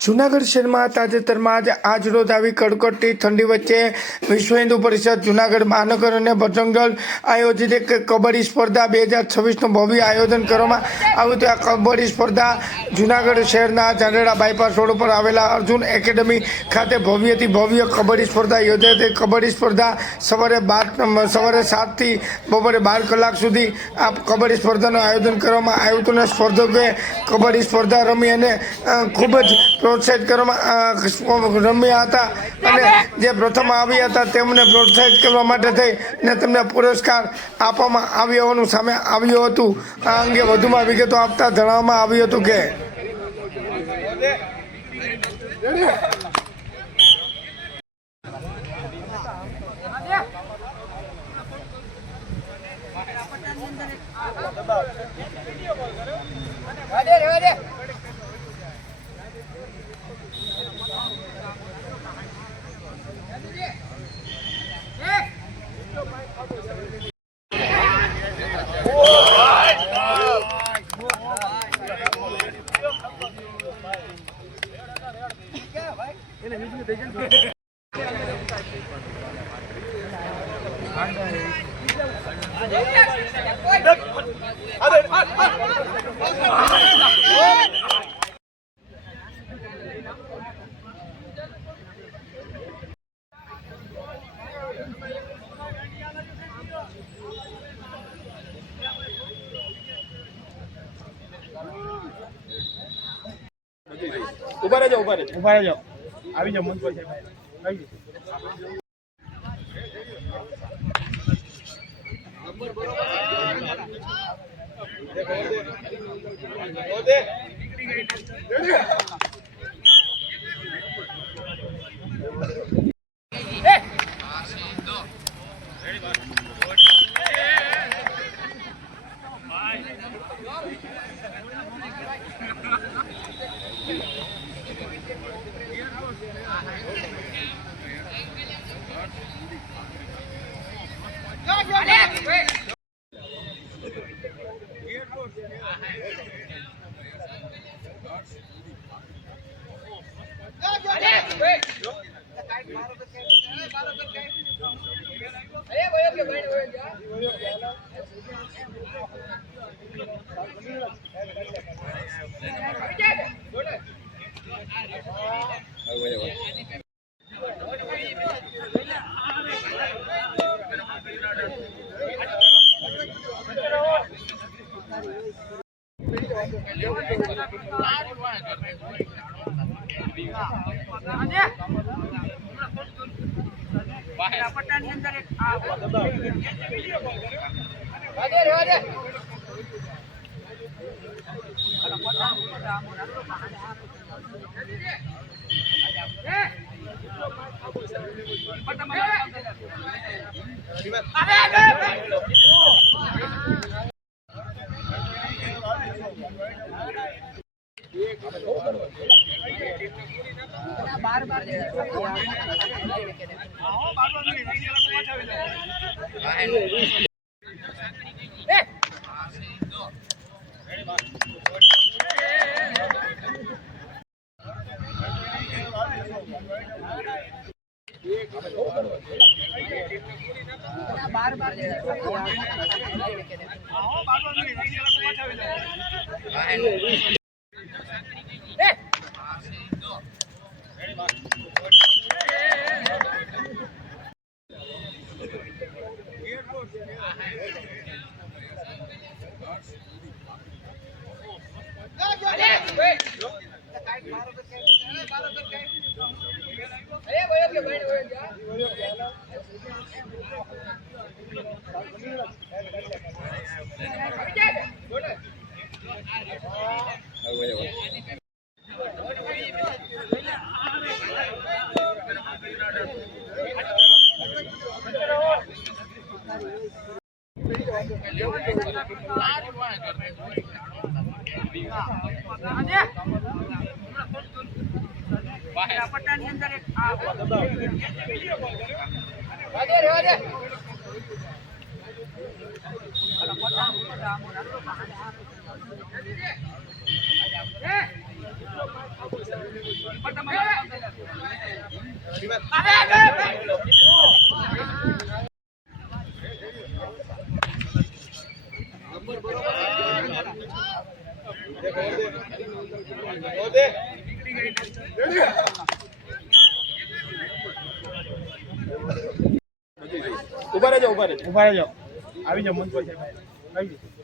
જૂનાગઢ શહેરમાં તાજેતરમાં જ આજરોજ આવી કડકડતી ઠંડી વચ્ચે વિશ્વ હિન્દુ પરિષદ જૂનાગઢ મહાનગર અને બજરંગ આયોજિત એક કબડ્ડી સ્પર્ધા 2026નું ભવ્ય આયોજન કરવામાં આવ્યું હતું। આ કબડ્ડી સ્પર્ધા જૂનાગઢ શહેરના ઝાંઝરા બાયપાસ રોડ પર આવેલા અર્જુન એકેડમી ખાતે ભવ્યથી ભવ્ય કબડ્ડી સ્પર્ધા યોજાઈ હતી। કબડ્ડી સ્પર્ધા સવારે 7 થી બપોરે 12 કલાક સુધી આ કબડ્ડી સ્પર્ધાનું આયોજન કરવામાં આવ્યું હતું અને સ્પર્ધકોએ કબડ્ડી સ્પર્ધા રમી અને ખૂબ જ પ્રોત્સાહિત કરવામાં રમ્યા હતા અને જે પ્રથમ આવ્યા હતા તેમને પ્રોત્સાહિત કરવા માટે થઈને તેમને પુરસ્કાર આપવામાં આવ્યો હોવાનું સામે આવ્યું હતું। આ અંગે વધુમાં વિગતો આપતા જણાવવામાં આવ્યું હતું કે ઉભા રહેજો આવી જાઓ મંચ પર આવી પટ્ટાની અંદર એક બાર પટ્ટાની અંદર એક ઉભા રહેજો આવી જાઓ મંચ પર સાહેબ આવી જાઓ.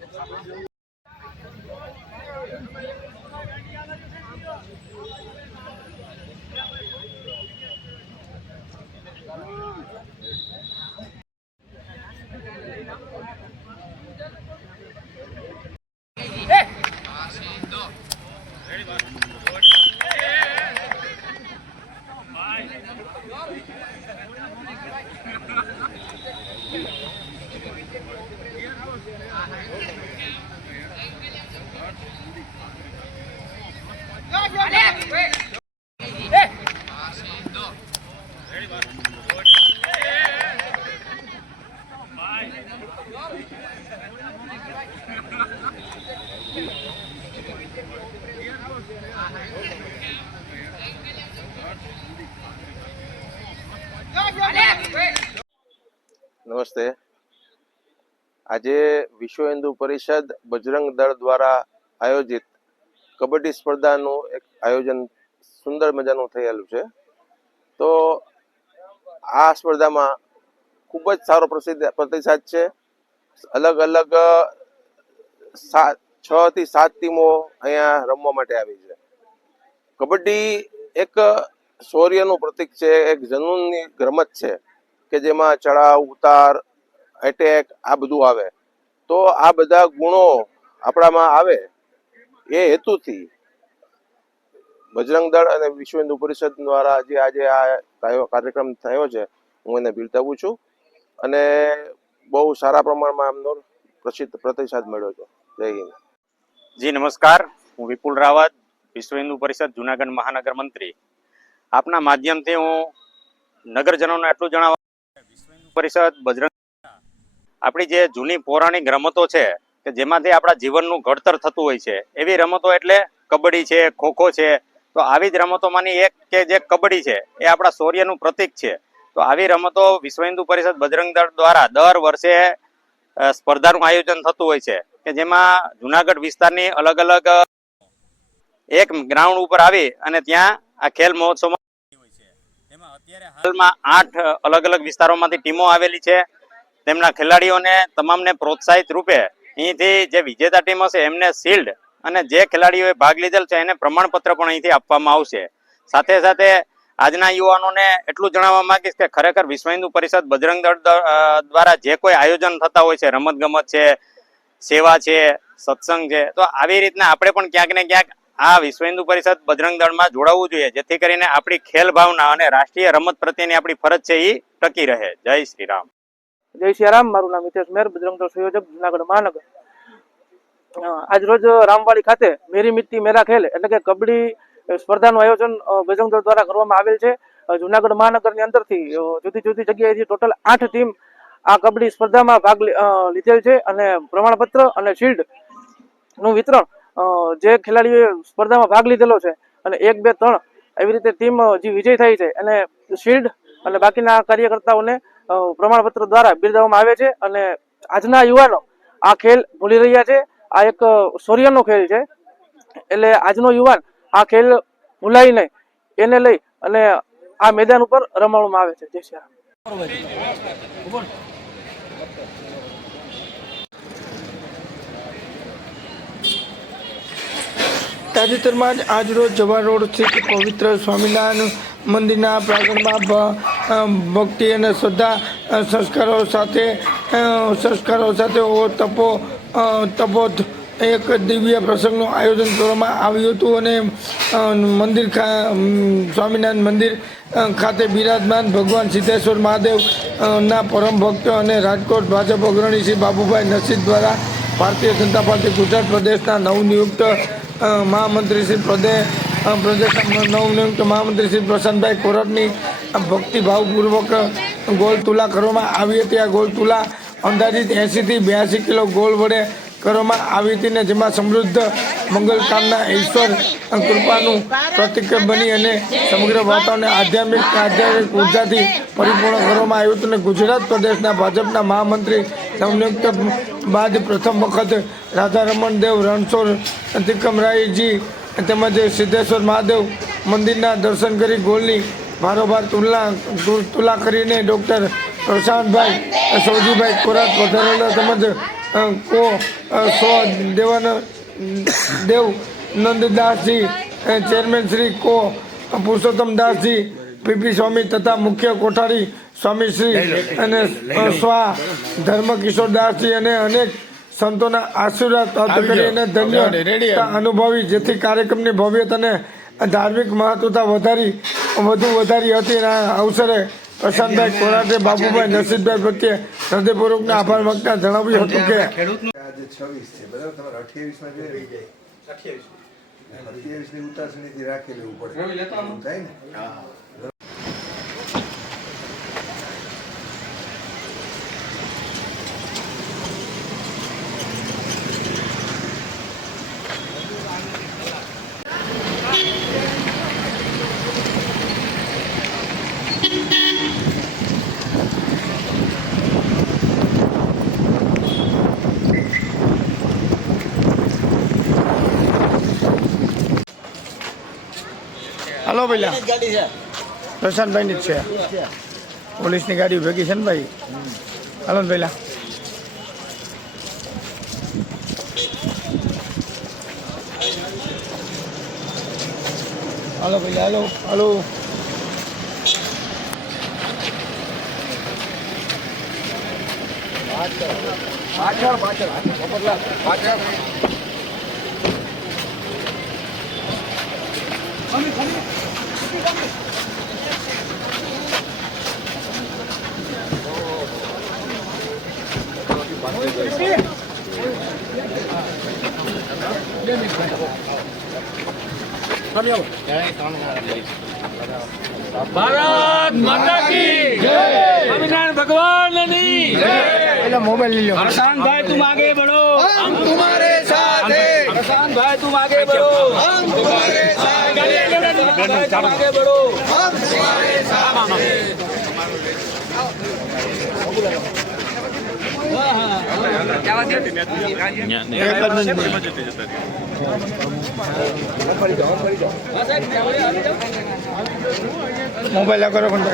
નમસ્તે. આજે વિશ્વ હિન્દુ પરિષદ બજરંગ દળ દ્વારા આયોજિત કબડ્ડી સ્પર્ધાનું એક આયોજન સુંદર મજાનું થયેલું છે. તો આ સ્પર્ધામાં ખૂબ જ સારો પ્રતિસાદ છે. અલગ અલગ 6 થી 7 ટીમો અહીંયા રમવા માટે આવી છે. કબડ્ડી એક શૌર્યનું પ્રતીક છે, એક જનૂનની રમત છે કે જેમાં ચડાવ ઉતાર એટેક આ બધું આવે. તો આ બધા ગુણો આપણામાં આવે એ હેતુથી બજરંગ દળ અને વિશ્વ હિન્દુ પરિષદ દ્વારા જે આજે આ કાર્યક્રમ થયો છે હું એને બિરદાવું છું અને બહુ સારા પ્રમાણમાં એમનો પ્રતિસાદ મળ્યો છે. જય હિન્દ. જી નમસ્કાર, હું વિપુલ રાવત, વિશ્વ હિન્દુ પરિષદ જુનાગઢ મહાનગર મંત્રી. આપના માધ્યમથી હું નગરજનોને એટલું જણાવવા વિશ્વ હિન્દુ પરિષદ બજરંગ આપણી જે જૂની પૌરાણિક રમતો છે કે જેમાંથી આપણા જીવનનું ઘડતર થતું હોય છે એવી રમતો એટલે કબડ્ડી છે, ખોખો છે. તો આવી જ રમતોમાંની એક કે જે કબડ્ડી છે એ આપણા શૌર્યનું પ્રતીક છે. તો આવી રમતો વિશ્વ હિન્દુ પરિષદ બજરંગ દળ દ્વારા દર વર્ષે સ્પર્ધાનું આયોજન થતું હોય છે કે જેમાં જુનાગઢ વિસ્તારની અલગ અલગ એક ગ્રાઉન્ડ ઉપર આવી અને ત્યાં આ ખેલ મહોત્સવમાં હોય છે. તેમાં અત્યારે હાલમાં 8 અલગ અલગ વિસ્તારોમાંથી ટીમો આવેલી છે. તેમના ખેલાડીઓને તમામને પ્રોત્સાહિત રૂપે અહીંથી જે વિજેતા ટીમ હશે એમને શિલ્ડ અને જે ખેલાડીઓએ ભાગ લીધેલ છે એને પ્રમાણપત્ર પણ અહીંથી આપવામાં આવશે. સાથે સાથે આજના યુવાનોને એટલું જણાવવા માંગીશ કે ખરેખર વિશ્વ હિન્દુ પરિષદ બજરંગ દળ દ્વારા જે કોઈ આયોજન થતા હોય છે, રમત ગમત છે, સેવા છે, સત્સંગ છે, તો આવી રીતના આપણે પણ ક્યાંક ને ક્યાંક આ વિશ્વ હિન્દુ પરિષદ બજરંગ દળમાં જોડાવવું જોઈએ જેથી કરીને આપણી ખેલ ભાવના અને રાષ્ટ્રીય રમત પ્રત્યેની આપણી ફરજ છે એ ટકી રહે. જય શ્રી રામ. જય શ્રી રામ. મારું નામ હિતેશ મેર, બજરંગ દળ સંયોજક જુનાગઢ મહાનગર. આજ રોજ રામવાડી ખાતે મેરી મિટ્ટી મેરા ખેલ એટલે કે કબડ્ડી સ્પર્ધાનું આયોજન બજરંગ દળ દ્વારા કરવામાં આવેલ છે. જુનાગઢ મહાનગરની અંદરથી જુદી જુદી જગ્યાએથી ટોટલ 8 ટીમ આ કબડ્ડી સ્પર્ધામાં ભાગ લીધેલ છે અને પ્રમાણપત્ર અને શિલ્ડ નું વિતરણ જે ખેલાડીઓએ સ્પર્ધામાં ભાગ લીધેલો છે અને 1, 2, 3 એવી રીતે ટીમ જે વિજય થાય છે અને શિલ્ડ અને બાકીના કાર્યકર્તાઓને પ્રમાણપત્ર દ્વારા બિરદાવવામાં આવે છે. અને આજના યુવાનો આ ખેલ ભૂલી રહ્યા છે. આ એક શૌર્યનો ખેલ છે એટલે આજનો યુવાન આ ખેલ ભૂલાય નહીં એને લઈ અને આ મેદાન ઉપર રમાડવામાં આવે છે. જય શ્રી રામ. તાજેતરમાં જ આજરોજ જવાહર રોડ સ્થિત પવિત્ર સ્વામિનારાયણ મંદિરના પ્રાંગણમાં ભક્તિ અને શ્રદ્ધા સંસ્કારો સાથે તપોધ એક દિવ્ય પ્રસંગનું આયોજન કરવામાં આવ્યું હતું અને મંદિર સ્વામિનારાયણ મંદિર ખાતે બિરાજમાન ભગવાન સિદ્ધેશ્વર મહાદેવ ના પરમ ભક્ત અને રાજકોટ ભાજપ અગ્રણી શ્રી બાબુભાઈ નસીદ દ્વારા ભારતીય જનતા પાર્ટી ગુજરાત પ્રદેશના નવનિયુક્ત મહામંત્રી શ્રી પ્રદેશના નવનિયુક્ત મહામંત્રી શ્રી પ્રશાંતભાઈ કોરટની ભક્તિભાવપૂર્વક ગોળ તુલા કરવામાં આવી હતી. આ ગોળ તુલા અંદાજિત 80 થી 82 કિલો ગોળ વડે કરવામાં આવી હતી ને જેમાં સમૃદ્ધ મંગલ કામના ઈશ્વર કૃપાનું પ્રતીક બની અને સમગ્ર વાતાવરણને આધ્યાત્મિક ઉર્જાથી પરિપૂર્ણ કરવામાં આવ્યું હતું. અને ગુજરાત પ્રદેશના ભાજપના મહામંત્રી નવનિયુક્ત બાદ પ્રથમ વખત રાધા રમણ દેવ રણછોડ તિકમરાયજી તેમજ સિદ્ધેશ્વર મહાદેવ મંદિરના દર્શન કરી ગોળની ભારોભાર તુલા કરીને ડૉક્ટર પ્રશાંતભાઈ સૌજીભાઈ કોરાટ પધારેલા તેમજ કો સો દેવ નંદદાસજી ચેરમેન શ્રી કો પુરુષોત્તમદાસજી પીપી સ્વામી તથા મુખ્ય કોઠારી સ્વામી શ્રી અને સ્વા ધર્મકિશોરદાસજી અને અનેક સંતોના આશીર્વાદ પ્રાપ્ત કરી અને ધન્યતા અનુભવી, જેથી કાર્યક્રમની ભવ્યતા અને ધાર્મિક મહત્વતા વધુ વધારી હતી. અને આ અવસરે પ્રશાંતભાઈ કોરાટે બાબુભાઈ નરસિંહભાઈ પ્રત્યે હૃદયપૂર્વકનો આભાર માગતા જણાવ્યું હતું કે આજે 26 છે બરાબર, તમારે 28માં જોઈએ 28 ની ઉતાસણીથી રાખી લેવું પડે એવું થાય ને. હલો પેલા પ્રશાંતભાઈની જ છે, પોલીસની ગાડી ભેગી છે ને ભાઈ. હલો ને પેલા હલો પેલા હલો હલો ભારત માતા કી જય, સ્વામિનારાયણ ભગવાનની જય. પેલા મોબાઈલ લઈ લો. प्रशांत भाई तुम आगे बढ़ो, हम तुम्हारे साथ हैं. प्रशांत भाई तुम आगे बढ़ो, हम तुम्हारे साथ हैं. तुम आगे बढ़ो, हम तुम्हारे साथ हैं. મોબાઈલ કરો પણ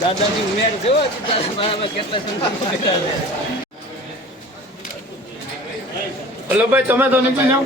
દાદાની ઉમેર જેવો કેટલા હલો ભાઈ, તમે તો નીકળી જાઓ.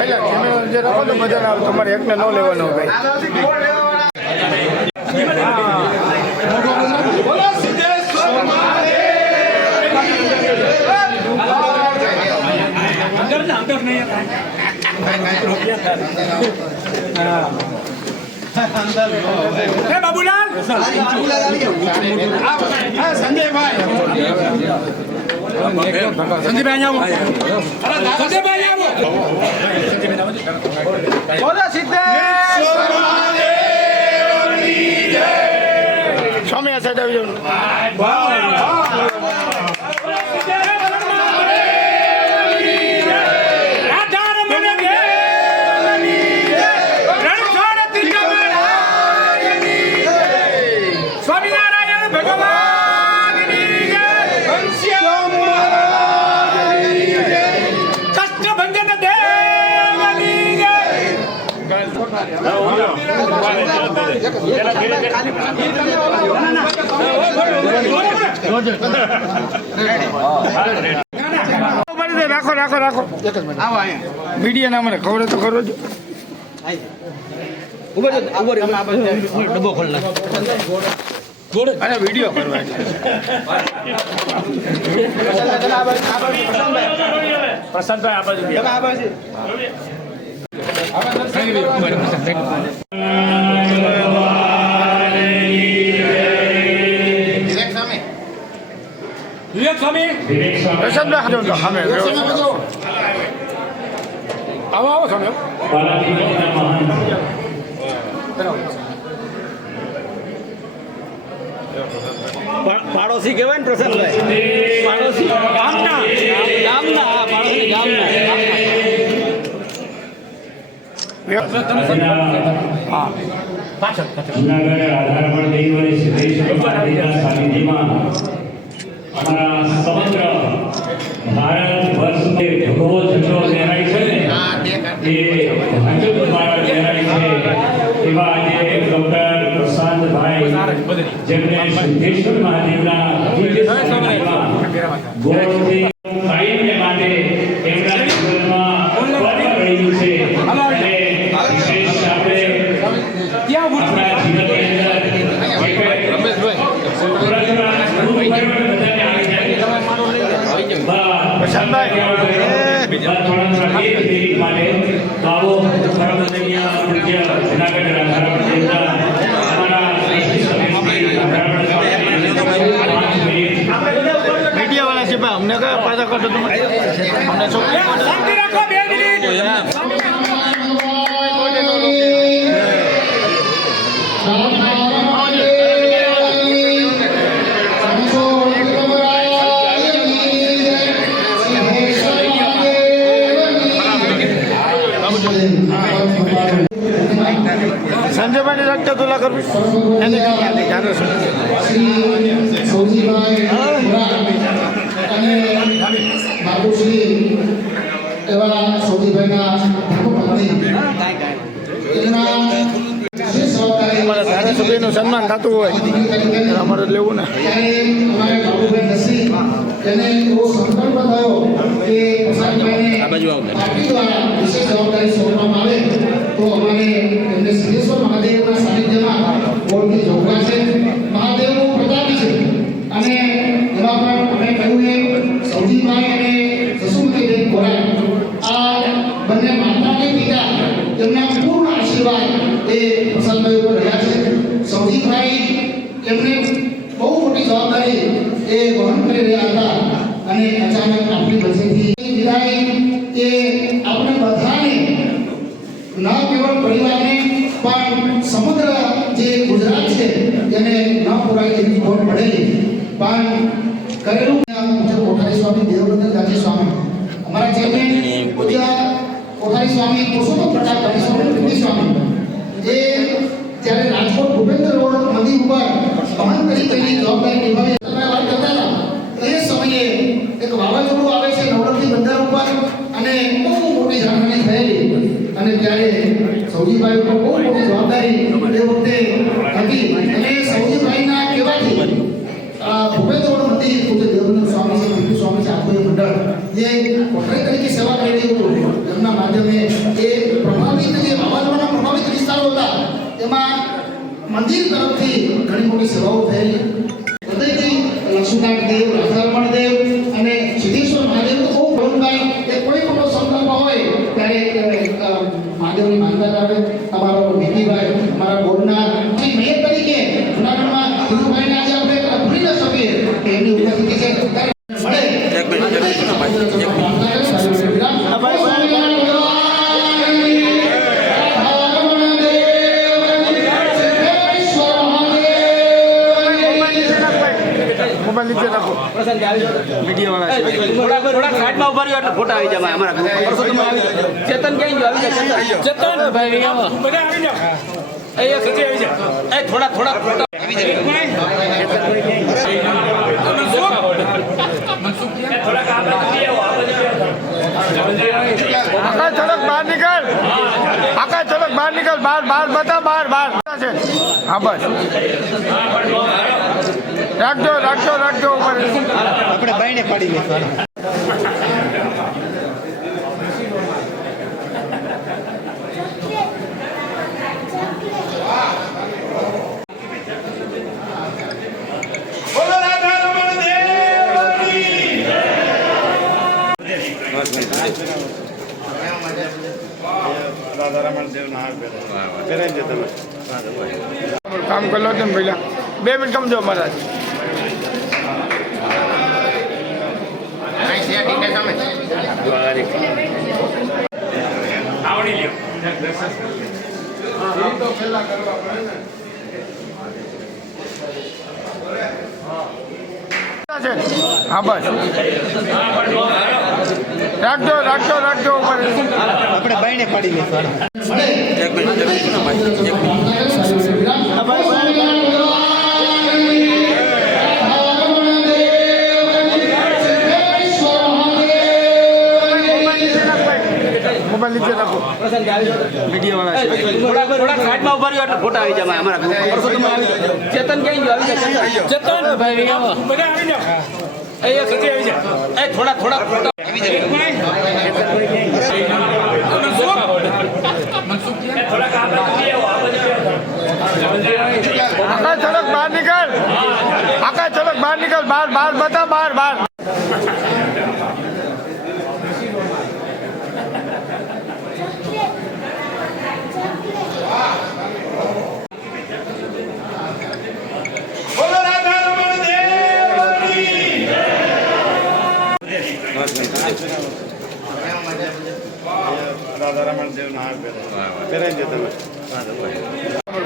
પેલા કેમેરા જે રાખો તો મજા ના આવે, તમારે એકને ન લેવાનો ભાઈ. બાબુલાલ સંજયભાઈ સ્વામી આ સાઈડ આવી કષ્ટભંજન દેવની જય. રાખો રાખો રાખો મીડિયા ના મને ખબર તો ખરો જ ડબ્બો ખોલ નાખ. અને વિડીયો કરવા પ્રશાંતભાઈ આ બાજુ. વિવેક સ્વામી આવો આવો સ્વામી પાડોશી કહેવાય ને પ્રશાંતભાઈ, પાડોશી ગામના ગામના પાડોશી ગામના. જૂનાગઢ આધારપર દેવ અને સિદ્ધેશ્વર મહાદેવના સાનિધ્યમાં અમારા સમગ્ર ભારત વર્ષમાં ભગવો ઝંડો લહેરાય છે ને એ ભાજપ દ્વારા લહેરાય છે. એવા આજે ડોક્ટર પ્રશાંતભાઈ જેમને સિદ્ધેશ્વર મહાદેવના દિવ્ય સાનિધ્યમાં ગોળથી કાયમને માટે એમના જીવનમાં પદ મળ્યું છે. અને વિશેષ આપણે આપણા જીવનની મીડિયા વાળા છે ભાઈ અમને કયા પાછા કરતો તમે અમને છોકરી શાંતિ રાખો 2 મિનિટ. સંજયભાઈ રક્ત તુલા કરવી એને જાણો છો સૌજીભાઈ અને બાબુશ્રી એવા સૌજીભાઈના ધર્મપત્ની એમના વિશેષ જવાબદારી ધારાસભ્યનું સન્માન થતું હોય અમારે લેવું ને ત્યારે અમારે બાબુભાઈ નસી એને એવો સંકલ્પ થયો કે પ્રસાદભાઈને પાર્ટી દ્વારા વિશેષ જવાબદારી સોંપવામાં આવે તો અમારે એમને સિદ્ધેશ્વર મહાદેવના સાનિધ્યમાં બોલતી જોગવા છે. મહાદેવનું પ્રતાપી છે અને એમાં પણ અમે કહ્યું એ સૌજીભાઈ અને જસુમતીબેન કોરાટ આ બંને માતા અને પિતા તેમના પૂર્ણ આશીર્વાદ એ પ્રસાદભાઈ ઉપર રહ્યા છે. સૌજીભાઈ એમને બહુ મોટી જવાબદારી એ વહન કરી રહ્યા હતા અને અચાનક આપણી વચ્ચેથી વિદાય એ આપણે બધાને ન કેવળ પરિવારને પણ સમગ્ર જે ગુજરાત છે તેને ન પુરાય એવી ખોટ પડેલી પણ કરેલું પૂજ્ય કોઠારી સ્વામી દેવવ્રત ગાજી સ્વામી અમારા ચેરમેન પૂજ્ય કોઠારી સ્વામી પુરુષોત્તમ પ્રતાપ ગાજી સ્વામી પ્રીતિ સ્વામી જે જ્યારે રાજકોટ ભૂપેન્દ્ર રોડ નદી ઉપર મહંત તરીકેની જવાબદારી નિભાવી તમે વાત કરતા હતા એ સમયે એક વાવાઝોડું આવે છે નવલખી બંદર ઉપર અને બહુ મોટી જાનહાની થયેલી અને ત્યારે સૌજીભાઈ ઉપર બહુ મોટી જવાબદારી એ વખતે હતી અને સૌજીભાઈના કહેવાથી ભૂપેન્દ્ર રોડ મંદિર પૂજ્ય દેવવ્રત સ્વામી છે પીપી સ્વામી છે આખું એ મંડળ જે કોઠારી તરીકે સેવા કરી રહ્યું હતું એમના માધ્યમે એ પ્રભાવિત જે વાવાઝોડાના પ્રભાવિત વિસ્તારો હતા એમાં મંદિર તરફથી ઘણી મોટી સેવાઓ થયેલી. હૃદયથી લક્ષ્મીનાથ દેવ રાધારમણ દેવ અને સિદ્ધેશ્વર મહાદેવ તો બહુ ભગવાનભાઈ એ કોઈ મોટો સંકલ્પ હોય ત્યારે મહાદેવની માનતા આવે. અમારો ભીખીભાઈ અમારા બોર્ડના મેયર તરીકે જૂનાગઢમાં ધીરુભાઈને આજે આપણે ભૂલી ન શકીએ કે એમની ઉપસ્થિતિ છે ત્યારે મળે મોબાઈલ નીચે રાખો મીડિયા વાળા છે થોડાક સાઈડમાં ઉભા રહ્યો એટલે ફોટા આવી જાય અમારા પરસોત્તમ આવી જાય. ચેતન ક્યાં ગયો? આવી જાય ચેતન ભાઈ આવો બધા આવી જાવ એ સચી આવી જાય એ થોડા ફોટા આવી જાય આકાશ થોડોક બહાર નીકળ આકાશ થોડોક બહાર નીકળ બહાર બહાર બતા બહાર બહાર છે હા બસ રાખજો રાખજો રાખજો ઉપર આપણે બાઈને પાડી લેવાનું. કામ કરી લો તમે પહેલા 2 મિનિટ સમજો મહારાજ હા બસ રાખજો રાખજો રાખજો ઉપર આપણે બાઈને પાડી લેવાનું. મોબાઈલ નીચે રાખો થોડા સાઈડમાં ઉભા રહ્યો એટલે ફોટા આવી જાય અમારા ચેતન ક્યાં ગયો આવી જાય ચેતન ભાઈ બધા આવી જાઓ એ સતી આવી જાય એ થોડા ફોટા આવી આકાશ ચલક બહાર નીકળ આકાશ ચલક બહાર નીકળ બહાર બહાર બતા બહાર બહાર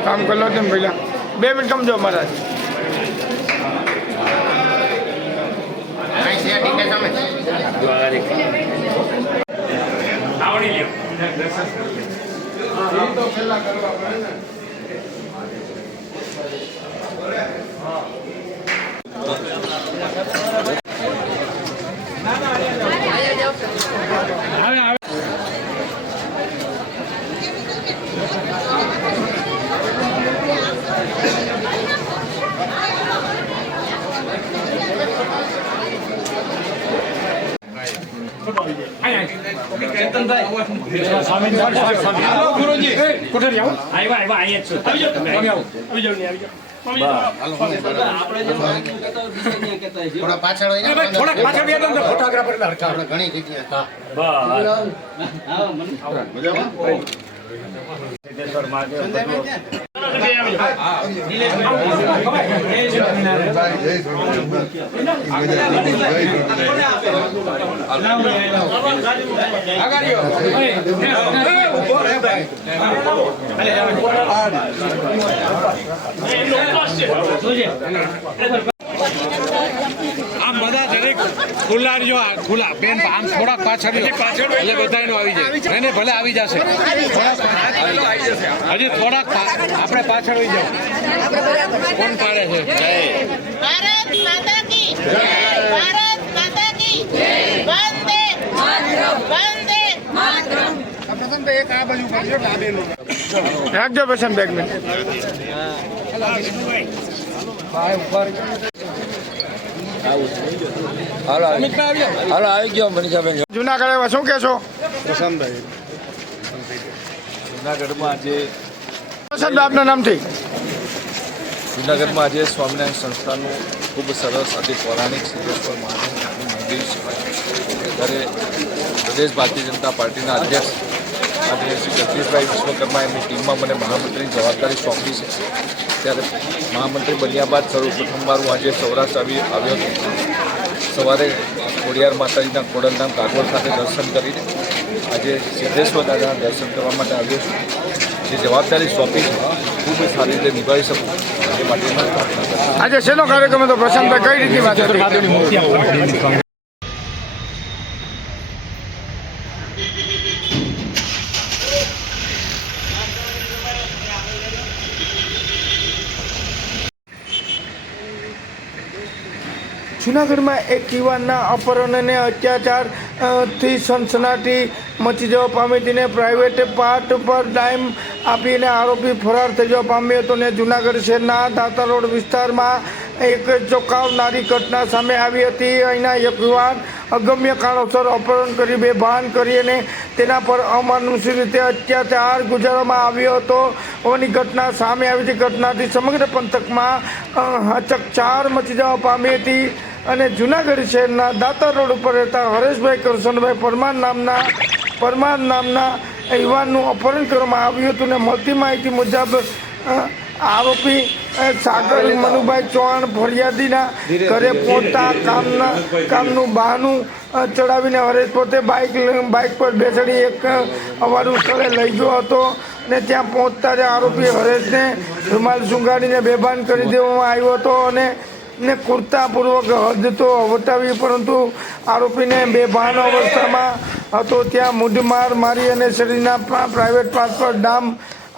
કામ કરી લો તમે પહેલા 2 મિનિટ સમજો મહારાજ થોડા પાછળ હોય ને થોડા પાછળ બે તો ફોટોગ્રાફર એટલે હરખા આપણે ઘણી જગ્યાએ સિદ્ધેશ્વર મહાદેવ આમ બધા દરેક ખુલ્લા જો ખુલ્લા બેન આમ થોડાક પાછળ એટલે બધાનો આવી જાય એને ભલે આવી જશે હજી થોડાક આપણે પાછળ આવી જાવ કોણ પાડે છે ભારત માતા કી જય ભારત માતા કી જય વંદે માતરમ વંદે માતરમ પ્રસન્નભાઈ એક આ બાજુ કરજો ડાબેનું રાખજો પ્રસન્ન બેગ મેં હાલો આવી ગયો મનીષાબેન જુનાગઢ આવ્યા શું કહેશો પ્રસન્નભાઈ જુનાગઢમાં આજે પ્રસન્ન આપના નામથી જુનાગઢમાં આજે સ્વામિનારાયણ સંસ્થાનું ખૂબ સરસ અતિ પૌરાણિક સિદ્ધેશ્વર મહાદેવનું મંદિર છે ત્યારે પ્રદેશ ભારતીય જનતા પાર્ટીના અધ્યક્ષ આજે શ્રી જગદીશભાઈ વિશ્વકર્મા એમની ટીમમાં મને મહામંત્રીની જવાબદારી સોંપી છે ત્યારે મહામંત્રી બન્યા બાદ સર્વપ્રથમવાર હું આજે સૌરાષ્ટ્ર આવ્યો હતો સવારે ખોડિયાર માતાજીના ખોડલધામ કાગવડ ખાતે દર્શન કરીને આજે સિદ્ધેશ્વર દાદાના દર્શન કરવા માટે આવ્યો છું જે જવાબદારી સોંપી છે ખૂબ સારી રીતે નિભાવી શકું એ માટે પ્રાર્થના કરું. આજે શેનો કાર્યક્રમ હતો પ્રશાંતભાઈ કઈ રીતની વાત હતી જૂનાગઢમાં એક યુવાનના અપહરણ અને અત્યાચારથી સનસનાટી મચી જવા પામી તેને પ્રાઇવેટ પાર્ટ પર ડાયમ આપીને આરોપી ફરાર થઈ જવા પામ્યો હતો ને જૂનાગઢ શહેરના દાતા રોડ વિસ્તારમાં એક ચોંકાવનારી ઘટના સામે આવી હતી. અહીંના એક યુવાન અગમ્ય કારણોસર અપહરણ કરી બેભાન કરી અને તેના પર અમાનુષી રીતે અત્યાચાર ગુજારવામાં આવ્યો હતો હોવાની ઘટના સામે આવી હતી. ઘટનાથી સમગ્ર પંથકમાં ચકચાર મચી જવા પામી હતી અને જૂનાગઢ શહેરના દાતા રોડ ઉપર રહેતા હરેશભાઈ કરશનભાઈ પરમાર નામના યુવાનનું અપહરણ કરવામાં આવ્યું હતું ને મળતી માહિતી મુજબ આરોપી સાગર મનુભાઈ ચૌહાણ ફરિયાદીના ઘરે પહોંચતા કામનું બહાનું ચડાવીને હરેશ પોતે બાઇક પર બેસાડી એક અવારું સ્થળે લઈ ગયો હતો અને ત્યાં પહોંચતા જ આરોપી હરેશને રૂમાલ સુંઘાડીને બેભાન કરી દેવામાં આવ્યો હતો અને કુર્તાપૂર્વક હદ તો વટાવી, પરંતુ આરોપીને બેભાન અવસ્થામાં હતો ત્યાં મૂઢમાર મારી અને શરીરના પ્રાઇવેટ પાર્ટ પર ડામ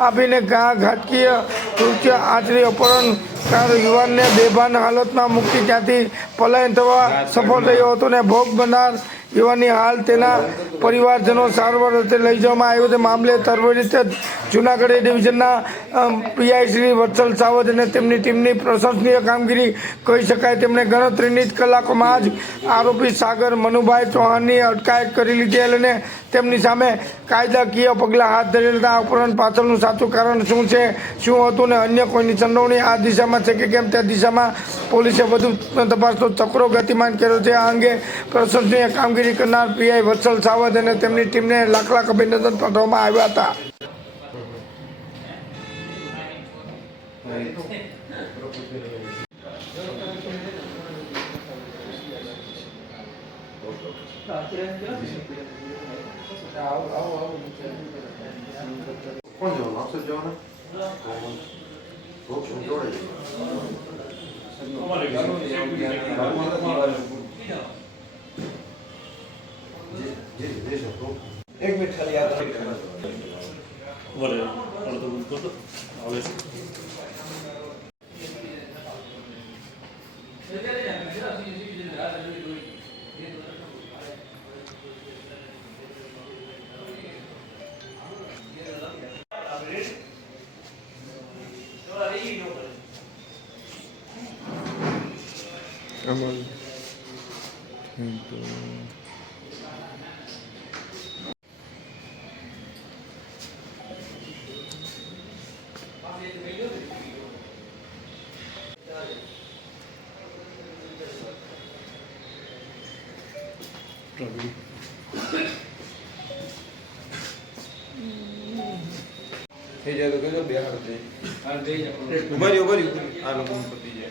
આપીને ઘાતકીય કૃત્ય આચરી અપહરણકાર યુવાનને બેભાન હાલતમાં મૂકી ત્યાંથી પલાયન થવા સફળ રહ્યો હતો ને ભોગ બનનાર યુવાનની હાલ તેના પરિવારજનો સારવાર અર્થે લઈ જવામાં આવ્યો તે મામલે ત્વરિત જૂનાગઢ એ ડિવિઝનના પીઆઈ શ્રી વત્સલ સાવજ અને તેમની ટીમની પ્રશંસનીય કામગીરી કહી શકાય. તેમણે ગણતરીની જ કલાકોમાં જ આરોપી સાગર મનુભાઈ ચૌહાણની અટકાયત કરી લીધેલ અને તેમની સામે કાયદાકીય પગલાં હાથ ધરેલ હતા. ઉપરાંત પાછળનું સાચું કારણ શું છે, શું હતું ને અન્ય કોઈની સંડોવણી આ દિશામાં છે કે કેમ તે દિશામાં પોલીસે વધુ તપાસનો ચક્રો ગતિમાન કર્યો છે. આ અંગે પ્રશંસનીય કામગીરી કરનાર પીઆઈ વત્સલ સાવજ અને તેમની ટીમને લાખ લાખ અભિનંદન પાઠવવામાં આવ્યા હતા. એક મિનિટ ખાલી યાદ થઈ જાય તો કહેજો બે હાથ થઈ ઉભરી આ લોકો પતી જાય.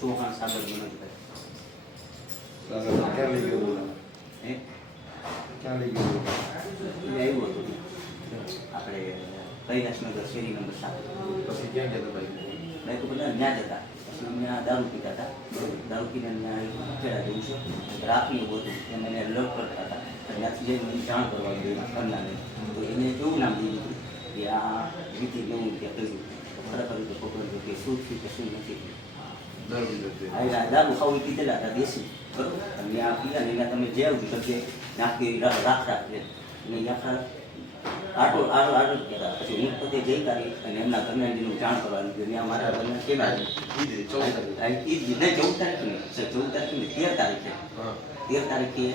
ચૌહાણ સાગર મનોજભાઈ ક્યાં લઈ ગયો? ક્યાં લઈ ગયો? આવ્યું હતું આપણે કૈલાસનગર શેરી નંબર 7. પછી ક્યાં ગયા ભાઈ? બાઈક ઉપર ત્યાં જતા, પછી ત્યાં દારૂ પીતા હતા. દારૂ પીને ત્યાં ચડા જવું છે રાખની હતું એને એને લડ કરતા હતા. ત્યાંથી જઈને જાણ કરવા ગઈ કરનારને, તો એને કેવું નામ દીધું કે આ વિધિ કેવું ત્યાં કહ્યું ખરેખર તો ખબર કે શું થયું કે શું નથી. દારૂ ખાવું પીધેલા હતા દેશી, બરોબર. અને ત્યાં પીલા ને તમે જે આવ્યું કે નાખી રાખ અને આખા આટો કહેતા. પછી હું પોતે જઈ તારી અને એમના ઘરનાજીનું જાણ કરવાનું કે ત્યાં મારા ઘરના કેમ આવે 14 તારીખે નહીં 14 તારીખે 13 તારીખે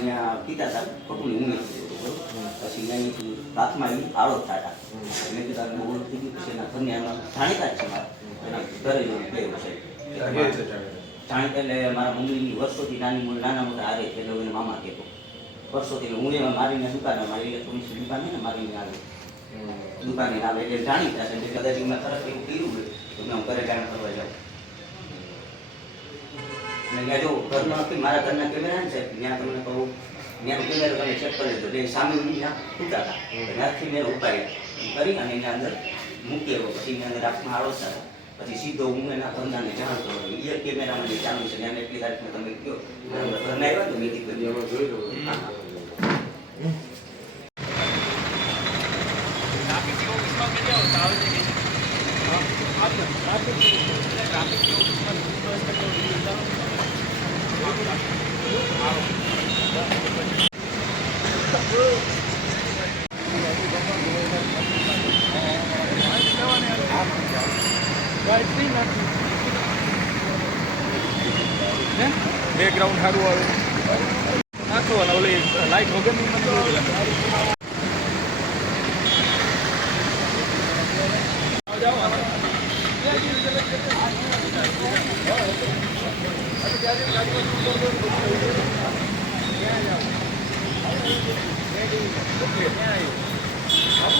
ત્યાં પીતા હતા ખોટું ઊંઘે. પછી અહીંથી હાથમાં આળો થતા મેં કીધું બહુ થઈ ગયું. પછી એના ઘરની એમાં જાણીતા જ છે મારા એના ઘરે ગયો છે જાણીતા એટલે મારા મમ્મીની વર્ષોથી નાના મોટા હારે એટલે એને મામા કહેતો વર્ષોથી. હું એમાં મારીને દુકાને મારી ઇલેક્ટ્રોનિક્સ દુકાન ને મારીને આવે દુકાને આવે એટલે જાણીતા છે. કદાચ એમને તરફ એવું કર્યું હોય તો હું ઘરે જાણ કરવા જાઉં. ત્યાં જો ઘરમાં મારા ઘરના કેમેરા ને સાહેબ ત્યાં તમને કહું ત્યાંનો કેમેરો તમે ચેક કરી લીધો એટલે સામે ત્યાં તૂટા હતા ત્યાંથી મેં ઉપાડ્યા કરી અને એના અંદર મૂકી આવ્યો પછી એની અંદર આંખમાં આળોતા હતા પછી સીધો હું એના ધંધાને જાણ કરો એ કેમેરામાં જે ચાલુ છે ત્યાં એટલી તારીખમાં તમે કહો ઘરના આવ્યા તો મીટિંગ કરી બેકગ્રાઉન્ડ સારું આવે નાખો અને ઓલી લાઈટ વગરની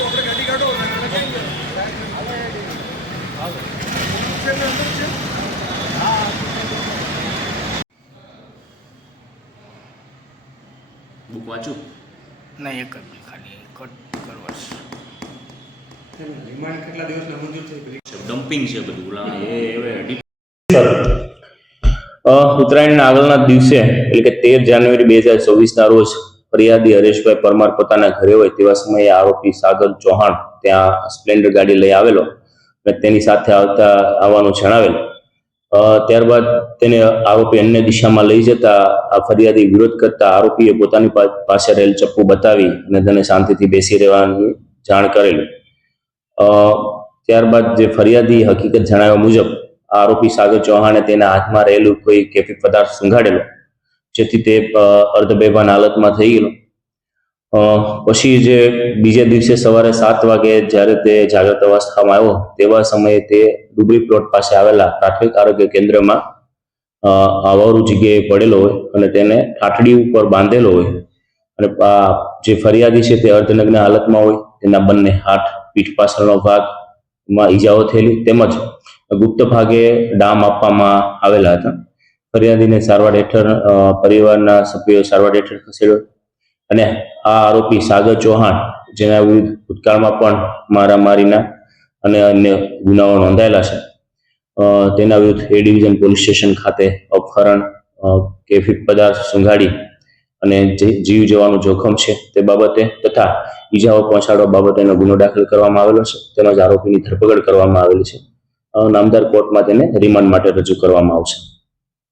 આપણે ગાડી કાઢો બુક વાંચું ના એક જ ખાલી કટ કરવા રિમાન્ડ કેટલા દિવસના મંજૂર છે ડમ્પિંગ છે બધું ઓલા એ હવે ઉત્તરાયણના આગળના દિવસે એટલે કે 13 જાન્યુઆરી 2024ના રોજ ફરિયાદી હરેશભાઈ પરમાર પોતાના ઘરે હોય તેવા સમયે આરોપી સાગર ચૌહાણ ત્યાં સ્પ્લેન્ડર ગાડી લઈ આવેલો અને તેની સાથે આવવાનું જણાવેલ. ત્યારબાદ તેને આરોપી અન્ય દિશામાં લઈ જતા આ ફરિયાદી વિરોધ કરતા આરોપીએ પોતાની પાસે રહેલ ચપ્પુ બતાવી અને તેને શાંતિથી બેસી રહેવાની જાણ કરેલી. ત્યારબાદ જે ફરિયાદી હકીકત જણાવ્યા મુજબ આરોપી સાગર ચૌહાણે તેના હાથમાં રહેલું કોઈ કેફી પદાર્થ સૂંઘાડેલો, જેથી તે અર્ધબેભાન હાલતમાં થઈ ગયેલો. પછી જે બીજા દિવસે સવારે 7 વાગે જ્યારે તે જાગ્રત અવસ્થામાં આવ્યો તેવા સમયે તે ડુબરી પ્લોટ પાસે આવેલા પ્રાથમિક આરોગ્ય કેન્દ્રમાં આવારું જગ્યાએ પડેલો હોય અને તેને ઠાઠડી ઉપર બાંધેલો હોય અને જે ફરિયાદી છે તે અર્ધનગ્ન હાલતમાં હોય. તેના બંને હાથ, પીઠ પાછળનો ભાગમાં ઈજાઓ થયેલી તેમજ ગુપ્ત ભાગે ડામ આપવામાં આવેલા હતા. ફરિયાદીને સારવાર હેઠળ પરિવારના સભ્યોએ સારવાર હેઠળ ખસેડ્યો અને આ આરોપી સાગર ચૌહાણ જેના વિરુદ્ધ ભૂતકાળમાં પણ મારામારીના અને અન્ય ગુનાઓ નોંધાયેલા છે, તેના વિરુદ્ધ એ ડિવિઝન પોલીસ સ્ટેશન ખાતે અપહરણ, કેફી પદાર્થ સૂંઘાડી અને જીવ જવાનું જોખમ છે તે બાબતે તથા ઈજાઓ પહોંચાડવા બાબતેનો ગુનો દાખલ કરવામાં આવેલો છે. તેમજ આરોપીની ધરપકડ કરવામાં આવેલી છે. નામદાર કોર્ટમાં તેને રિમાન્ડ માટે રજૂ કરવામાં આવશે.